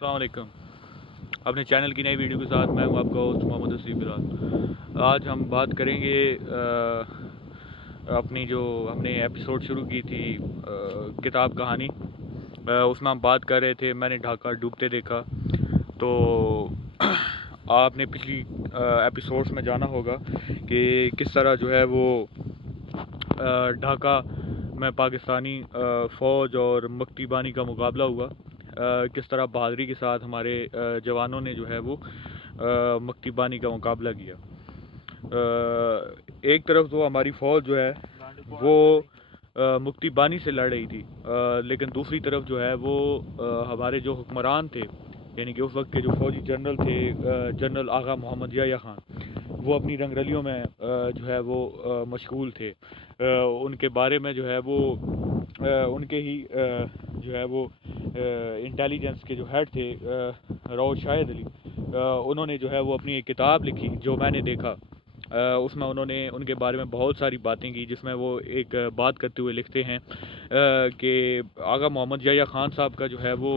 अस्सलाम वालेकुम। अपने चैनल की नई वीडियो के साथ मैं हूं आपका होस्ट मोहम्मद असीफ बिलाल। आज हम बात करेंगे अपनी जो हमने एपिसोड शुरू की थी किताब कहानी, उसमें हम बात कर रहे थे मैंने ढाका डूबते देखा। तो आपने पिछली एपिसोड्स में जाना होगा कि किस तरह जो है वो ढाका में पाकिस्तानी फ़ौज और मकती बानी का मुकाबला हुआ। किस तरह बहादुरी के साथ हमारे जवानों ने जो है वो मकती बानी का मुकाबला किया। एक तरफ तो हमारी फ़ौज जो है वो मुक्ति बानी से लड़ रही थी, लेकिन दूसरी तरफ जो है वो हमारे जो हुक्मरान थे, यानी कि उस वक्त के जो फ़ौजी जनरल थे, जनरल आगा मोहम्मद याह्या खान, वो अपनी रंगरलियों में जो है वो मशगूल थे। उनके बारे में जो है वो उनके ही जो है वो इंटेलिजेंस के जो हेड थे राव शाहिद अली, उन्होंने जो है वो अपनी एक किताब लिखी जो मैंने देखा। उसमें उन्होंने उनके बारे में बहुत सारी बातें की, जिसमें वो एक बात करते हुए लिखते हैं कि आगा मोहम्मद याह्या खान साहब का जो है वो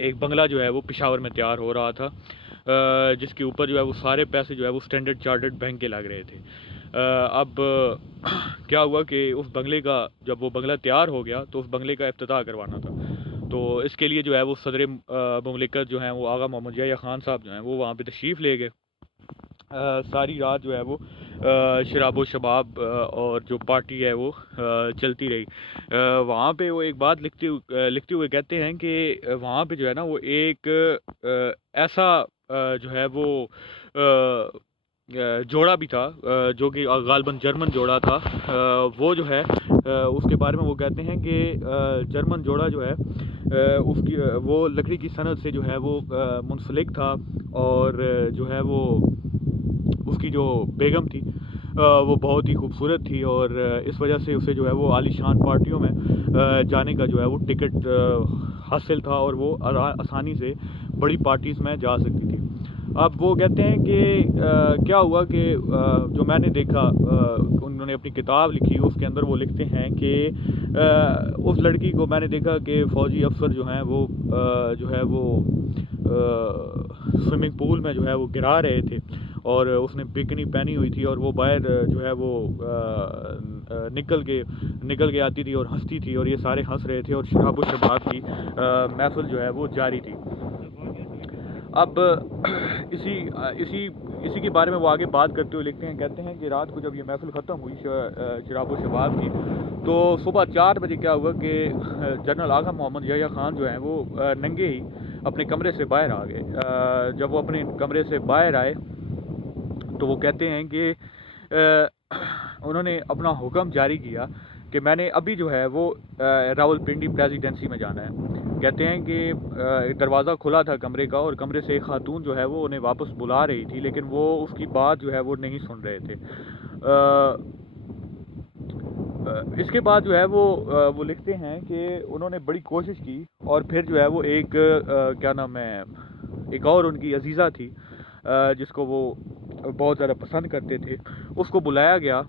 एक बंगला जो है वो पेशावर में तैयार हो रहा था, जिसके ऊपर जो है वो सारे पैसे जो है वो स्टैंडर्ड चार्टर्ड बैंक के लग रहे थे। अब क्या हुआ कि उस बंगले का जब वो बंगला तैयार हो गया तो उस बंगले का इफ्तिताह करवाना था। तो इसके लिए जो है वो सदर मुमलिकत जो हैं वो आगा मोहम्मद याह्या खान साहब जो हैं वो वहाँ पे तशरीफ़ ले गए। सारी रात जो है वो शराबो शबाब और जो पार्टी है वो चलती रही। वहाँ पे वो एक बात लिखते हुए कहते हैं कि वहाँ पे जो है ना वो एक ऐसा जो है वो जोड़ा भी था, जो कि गालबन जर्मन जोड़ा था। वो जो है उसके बारे में वो कहते हैं कि जर्मन जोड़ा जो है उसकी वो लकड़ी की सनत से जो है वो मुंसलिक था, और जो है वो उसकी जो बेगम थी वो बहुत ही खूबसूरत थी, और इस वजह से उसे जो है वो आलीशान पार्टियों में जाने का जो है वो टिकट हासिल था, और वो आसानी से बड़ी पार्टीज़ में जा सकती थी। अब वो कहते हैं कि क्या हुआ कि जो मैंने देखा, उन्होंने अपनी किताब लिखी, उसके अंदर वो लिखते हैं कि उस लड़की को मैंने देखा कि फ़ौजी अफसर जो हैं वो जो है वो स्विमिंग पूल में जो है वो गिरा रहे थे, और उसने बिकनी पहनी हुई थी, और वो बाहर जो है वो निकल के आती थी और हंसती थी, और ये सारे हंस रहे थे, और शराब व शबाब की महफिल जो है वो जारी थी। अब इसी इसी इसी के बारे में वो आगे बात करते हुए लिखते हैं, कहते हैं कि रात को जब ये महफिल ख़त्म हुई शराब व शबाब की, तो सुबह 4 बजे क्या हुआ कि जनरल आगा मोहम्मद याह्या खान जो हैं वो नंगे ही अपने कमरे से बाहर आ गए। जब वो अपने कमरे से बाहर आए तो वो कहते हैं कि उन्होंने अपना हुक्म जारी किया कि मैंने अभी जो है वो रावलपिंडी प्रेसिडेंसी में जाना है। कहते हैं कि दरवाज़ा खुला था कमरे का, और कमरे से एक खातून जो है वो उन्हें वापस बुला रही थी, लेकिन वो उसकी बात जो है वो नहीं सुन रहे थे। इसके बाद जो है वो लिखते हैं कि उन्होंने बड़ी कोशिश की, और फिर जो है वो एक क्या नाम है, एक और उनकी अजीज़ा थी जिसको वो बहुत ज़्यादा पसंद करते थे, उसको बुलाया गया,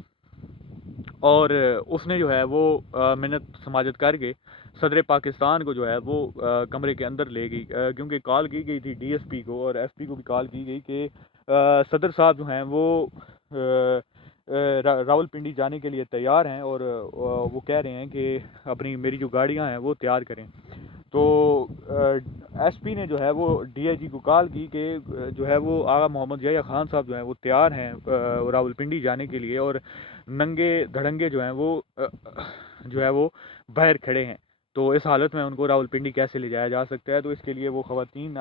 और उसने जो है वो मिन्नत समाजत करके सदर पाकिस्तान को जो है वो कमरे के अंदर ले गई, क्योंकि कॉल की गई थी डीएसपी को और एसपी को भी कॉल की गई कि सदर साहब जो हैं वो रावलपिंडी जाने के लिए तैयार हैं, और वो कह रहे हैं कि अपनी मेरी जो गाड़ियां हैं वो तैयार करें। तो एसपी ने जो है वो डीआईजी को कॉल की कि जो है वो आगा मोहम्मद याह्या खान साहब जो हैं वो तैयार हैं रावलपिंडी जाने के लिए, और नंगे धड़ंगे जो हैं वो जो है वो बाहर खड़े हैं। तो इस हालत में उनको रावलपिंडी कैसे ले जाया जा सकता है? तो इसके लिए वो ख़वातीन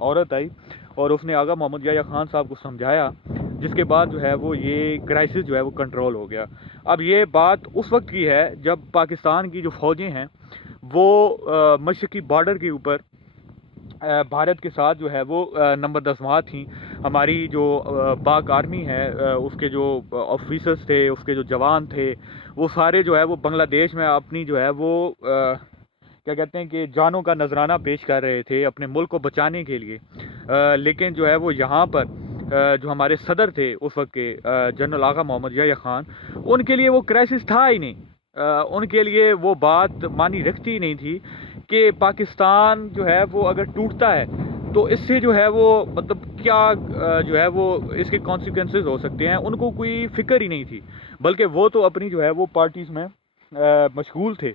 औरत आई, और उसने आगा मोहम्मद याह्या खान साहब को समझाया, जिसके बाद जो है वो ये क्राइसिस जो है वो कंट्रोल हो गया। अब ये बात उस वक्त की है जब पाकिस्तान की जो फ़ौजें हैं वो मशरक़ी बॉर्डर के ऊपर भारत के साथ जो है वो नंबर 10 वहाँ थी। हमारी जो पाक आर्मी है उसके जो ऑफिसर्स थे, उसके जो जवान थे, वो सारे जो है वो बांग्लादेश में अपनी जो है वो क्या कहते हैं कि जानों का नजराना पेश कर रहे थे अपने मुल्क को बचाने के लिए। लेकिन जो है वो यहाँ पर जो हमारे सदर थे उस वक्त के जनरल आगा मोहम्मद याह्या खान, उनके लिए वो क्राइसिस था ही नहीं। उनके लिए वो बात मानी रखती ही नहीं थी کہ پاکستان جو ہے وہ اگر ٹوٹتا ہے تو اس سے جو ہے وہ مطلب کیا جو ہے وہ اس کے کانسیکوینسز ہو سکتے ہیں، ان کو کوئی فکر ہی نہیں تھی، بلکہ وہ تو اپنی جو ہے وہ پارٹیز میں مشغول تھے۔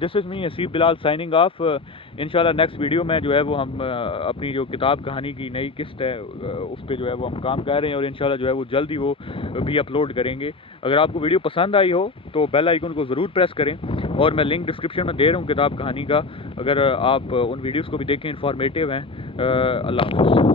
دس از می حسیب بلال سائننگ آف۔ انشاءاللہ نیکسٹ ویڈیو میں جو ہے وہ ہم اپنی جو کتاب کہانی کی نئی قسط ہے اس پہ جو ہے وہ ہم کام کر رہے ہیں، اور انشاءاللہ جو ہے وہ جلد ہی وہ بھی اپلوڈ کریں گے۔ اگر آپ کو ویڈیو پسند آئی ہو تو بیل آئیکن کو ضرور پریس کریں، اور میں لنک ڈسکرپشن میں دے رہا ہوں کتاب کہانی کا، اگر آپ ان ویڈیوز کو بھی دیکھیں، انفارمیٹیو ہیں۔ اللہ حافظ۔